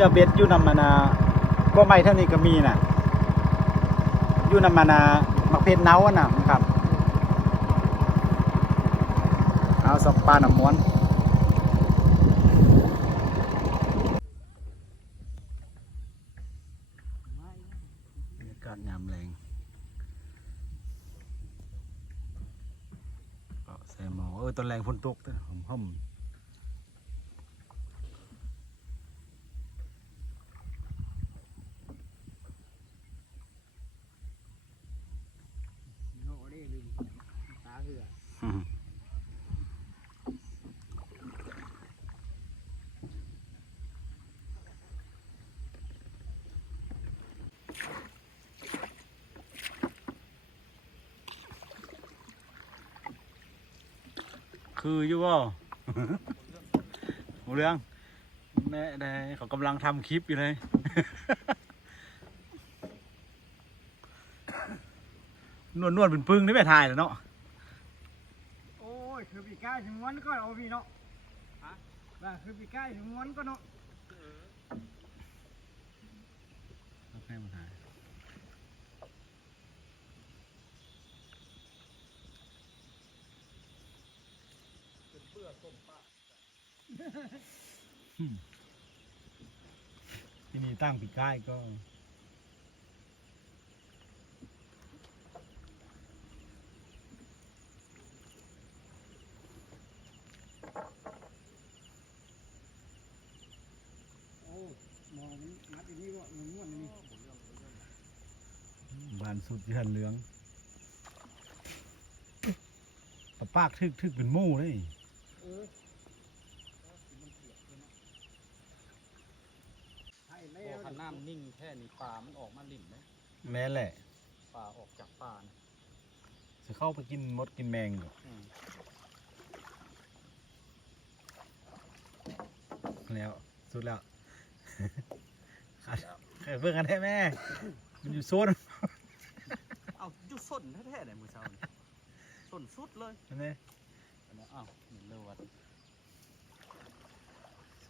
ยื่อเบ็ดอยู่นำมานาก็ไม่เท่านี้ก็มีน่ะอยู่นำมานามักเพชรเนาอ่ะน่ะครับเอาสอกปลาหนำม้วนบรรยากาศยามแรงก็ใส่หมอตอนแรงฝนตกห่มคืออยู่บ่ หมูเรื่องแม่ได้เขากำลังทำคลิปอยู่เลย นวดเป็นปึ้งนี่ไม่ถ่ายแล้วเนาะโอ้ยคือปีกายถึงวันก็เอาพี่เนาะฮะว่าคือปีกายถึงวันก็เนาะให้มาถ่ายเป็นเปื้อส้มป้า ที่นี่ตั้งปีกายก็โอ้หมอมันมัดอย่างนี้วะมันม้วนอย่างนี้ บานสุดที่หันเหลืองปะปากทึกเป็นหมู่เลย เออให้แล้ โอ้ ว ขันน้ำนิ่งแค่นี้ปลามันออกมาลิ่มไหม แม่นแหละ ปลาออกจากปลานะ จะเข้าไปกินมดกินแมงอยู่ แล้วสุดแล้ว ขาดเพื่อนกันได้แม่มันอยู่โซน เอาจุดส้นแท้ๆเลยมือเช้านี่ส้นสุดเลย นั่นเอง แล้วอ้าวเหมือนเลือด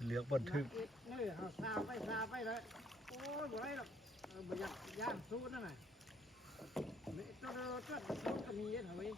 เหลือกบนทึก นี่เอาซาไปเลยโอ้ยบ่ได้หรอกบ่อยากย่างสู้นั่นน่ะนี่ตัวสู้ก็มีเยอะหน่อย